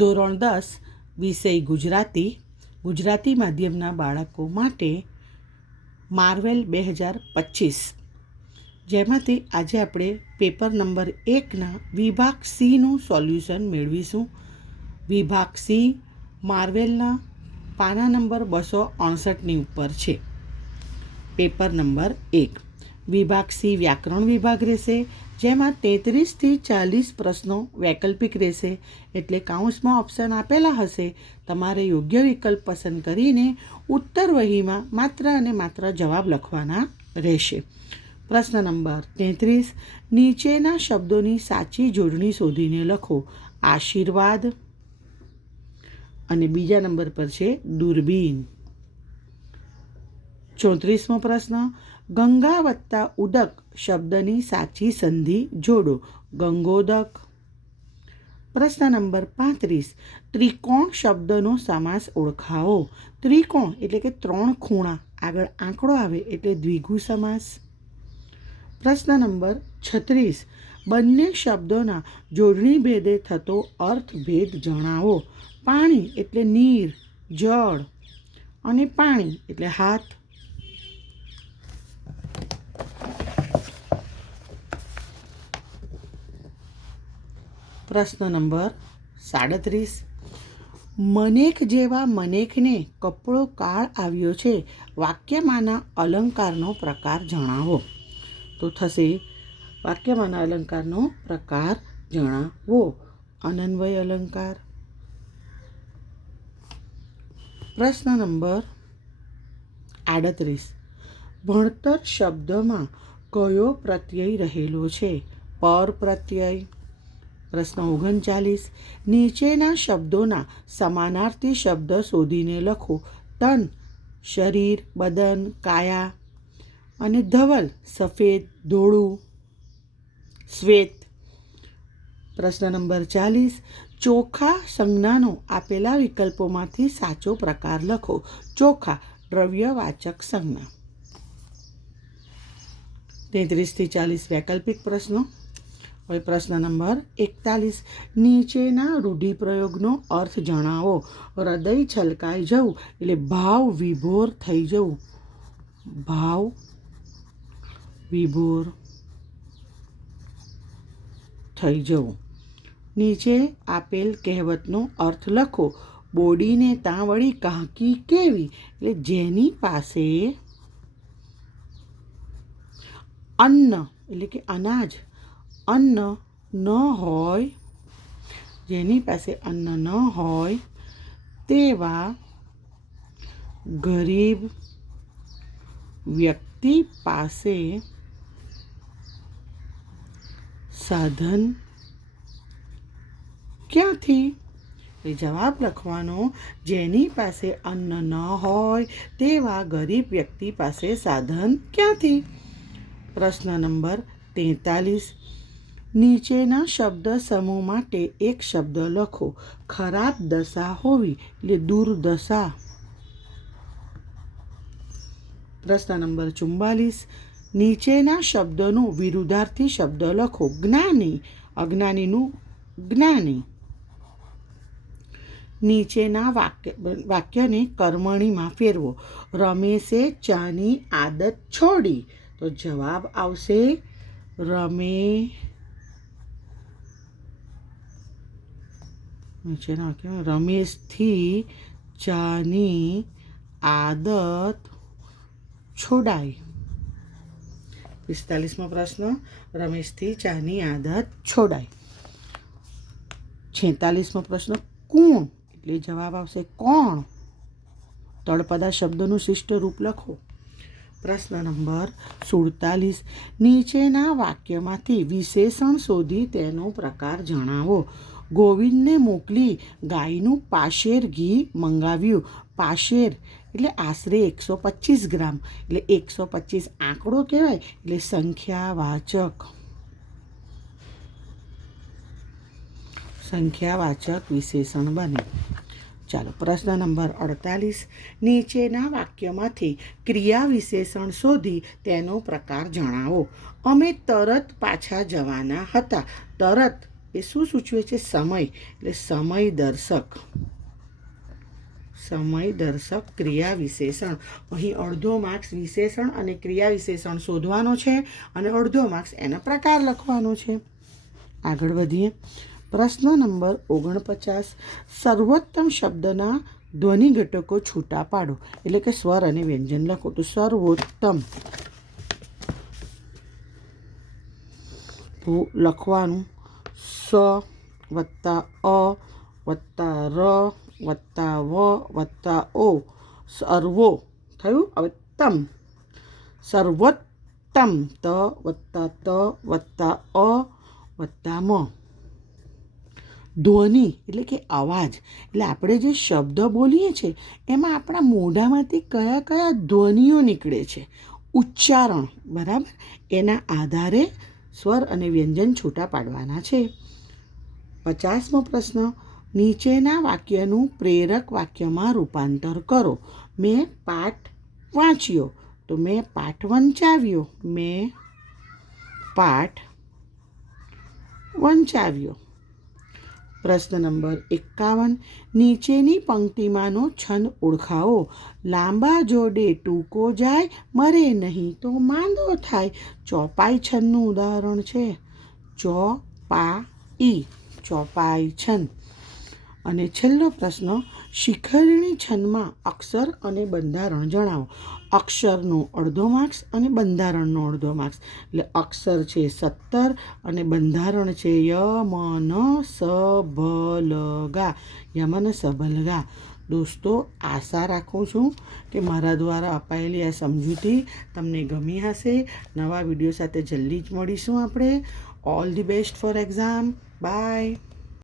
ધોરણ 10 વિષય ગુજરાતી માધ્યમના બાળકો માટે માર્વેલ 2025, જેમાંથી આજે આપણે પેપર નંબર 1ના વિભાગ સીનું સોલ્યુશન મેળવીશું. વિભાગ સી માર્વેલના પાના નંબર 268ની ઉપર છે. પેપર નંબર 1 વિભાગ સી વ્યાકરણ વિભાગ રહેશે, જેમાં 33થી 40 પ્રશ્નો વૈકલ્પિક રહેશે. એટલે કાઉન્સમાં ઓપ્શન આપેલા હશે, તમારે યોગ્ય વિકલ્પ પસંદ કરીને ઉત્તર વહીમાં માત્ર અને માત્ર જવાબ લખવાના રહેશે. પ્રશ્ન નંબર 33, નીચેના શબ્દોની સાચી જોડણી શોધીને લખો. આશીર્વાદ અને બીજા નંબર પર છે દૂરબીન. 34મો પ્રશ્ન, ગંગા વત્તા ઉદક શબ્દની સાચી સંધિ જોડો. ગંગોદક. પ્રશ્ન નંબર 35, ત્રિકોણ શબ્દનો સમાસ ઓળખાવો. ત્રિકોણ એટલે કે 3 ખૂણા, આગળ આંકડો આવે એટલે દ્વિગુ સમાસ. પ્રશ્ન નંબર 36, બંને શબ્દોના જોડણી ભેદે થતો અર્થભેદ જણાવો. પાણી એટલે નીર, જળ, અને પાણી એટલે હાથ. પ્રશ્ન નંબર 37, મનેક જેવા મનેકને કપડો કાળ આવ્યો છે, વાક્યમાંના અલંકારનો પ્રકાર જણાવો. તો થશે વાક્યમાંના અલંકારનો પ્રકાર જણાવો. અનન્વય અલંકાર. પ્રશ્ન નંબર 38, ભણતર શબ્દમાં કયો પ્રત્યય રહેલો છે? પર પ્રત્યય. પ્રશ્ન 39, નીચેના શબ્દોના સમાનાર્થી શબ્દ શોધીને લખો. તન શરીર, બદન, કાયા, અને ધવલ સફેદ, ધોળું, શ્વેત. પ્રશ્ન નંબર 40, ચોખા સંજ્ઞાનો આપેલા વિકલ્પોમાંથી સાચો પ્રકાર લખો. ચોખા દ્રવ્યવાચક સંજ્ઞા. 33થી 40 વૈકલ્પિક પ્રશ્નો. હવે પ્રશ્ન નંબર 41, નીચેના રૂઢિપ્રયોગનો અર્થ જણાવો. હૃદય છલકાઈ જવું એટલે ભાવ વિભોર થઈ જવું. ભાવ વિભોર થઈ જવું. નીચે આપેલ કહેવતનો અર્થ લખો. બોડીને ત્યાં વળી કાંકી કેવી એટલે જેની પાસે અન્ન એટલે કે અનાજ અન્ન ન હોય, જેની પાસે અન્ન ન હોય તેવા ગરીબ વ્યક્તિ પાસે સાધન ક્યાંથી? જવાબ લખવાનો, જેની પાસે અન્ન ન હોય તેવા ગરીબ વ્યક્તિ પાસે સાધન ક્યાંથી? પ્રશ્ન નંબર 43, નીચેના શબ્દ સમૂહ માટે એક શબ્દ લખો. ખરાબ દશા હોવી એટલે દુર્દશા. પ્રશ્ન નંબર 44, નીચેના શબ્દનો વિરુદ્ધાર્થી શબ્દ લખો. જ્ઞાની, અજ્ઞાનીનું જ્ઞાની. નીચેના વાક્યને કર્મણીમાં ફેરવો. રમેશે ચાની આદત છોડી. તો જવાબ આવશે રમેશથી ચાની આદત છોડાય. 45મો પ્રશ્ન, રમેશથી ચાની આદત છોડાય. 46મો પ્રશ્ન, કોણ એટલે જવાબ આવશે કોણ. તળપદા શબ્દનું શિષ્ટ રૂપ લખો. પ્રશ્ન નંબર 47, નીચેના વાક્યમાંથી વિશેષણ શોધી તેનો પ્રકાર જણાવો. ગોવિંદને મોકલી ગાયનું પાશેર ઘી મંગાવ્યું. પાશેર એટલે આશરે 125 ગ્રામ, એટલે 125 આંકડો કહેવાય, એટલે સંખ્યાવાચક વિશેષણ બને. ચાલો, પ્રશ્ન નંબર 48, નીચેના વાક્યમાંથી ક્રિયા વિશેષણ શોધી તેનો પ્રકાર જણાવો. અમે તરત પાછા જવાના હતા. તરત એ શું સૂચવે છે? સમય. એટલે સમય દર્શક ક્રિયા વિશેષણ. અહીં અડધો માર્ક્સ વિશેષણ અને ક્રિયા વિશેષણ શોધવાનો છે અને અડધો માર્ક્સ એનો પ્રકાર લખવાનો છે. આગળ વધીએ. પ્રશ્ન નંબર 49. સર્વોત્તમ શબ્દના ધ્વનિ ઘટકો છૂટા પાડો. એટલે કે સ્વર અને વ્યંજન લખો. તો સર્વોત્તમ તો લખવાનું સ વત્તા અ વત્તા ર વત્તા વ વત્તા ઓ, સર્વો થયું. હવે તમ, સર્વોત્તમ ત વત્તા ત વત્તા અ વત્તા મ. ધ્વનિ એટલે કે અવાજ. એટલે આપણે જે શબ્દ બોલીએ છીએ એમાં આપણા મોઢામાંથી કયા કયા ધ્વનિઓ નીકળે છે, ઉચ્ચારણ, બરાબર, એના આધારે સ્વર અને વ્યંજન છૂટા પાડવાના છે. 50મો પ્રશ્ન. નીચેના વાક્યનું પ્રેરક વાક્યમાં રૂપાંતર કરો. મેં પાઠ વાંચ્યો. તો મેં પાઠ વંચાવ્યો. મેં પાઠ વંચાવ્યો. પ્રશ્ન નંબર 51. નીચેની પંક્તિમાંનો છંદ ઓળખાવો. લાંબા જોડે ટૂંકો જાય, મરે નહીં તો માંદો થાય. ચોપાઈ છંદનું ઉદાહરણ છે ચોપાઈ છંદ. અને છેલ્લો પ્રશ્ન. શિખરણી છંદમાં અક્ષર અને બંધારણ જણાવો. અક્ષરનો અડધો માર્ક્સ અને બંધારણનો અડધો માર્ક્સ. એટલે અક્ષર છે 17 અને બંધારણ છે યમન સભલગા. યમન સભલગા. દોસ્તો, આશા રાખું છું કે મારા દ્વારા અપાયેલી આ સમજૂતી તમને ગમી હશે. નવા વિડીયો સાથે જલ્દી જ મળીશું આપણે. All the best for exam. By.